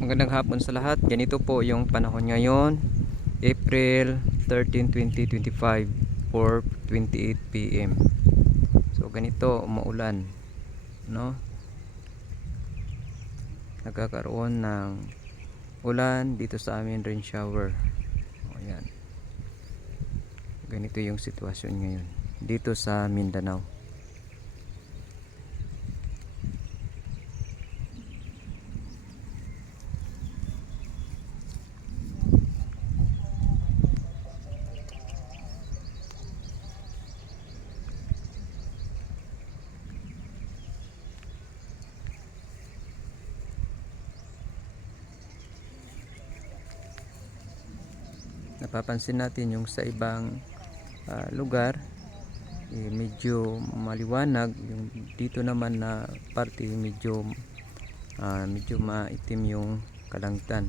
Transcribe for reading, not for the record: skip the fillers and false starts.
Magandang hapon sa lahat. Ganito po yung panahon ngayon, April 13, 2025, 4:28 PM. So ganito, umuulan, no? Nagkakaroon ng ulan dito sa amin, rain shower. O yan. Ganito yung sitwasyon ngayon dito sa Mindanao. Napapansin natin yung sa ibang lugar medyo maliwanag, yung dito naman na parte medyo maitim yung kalangitan.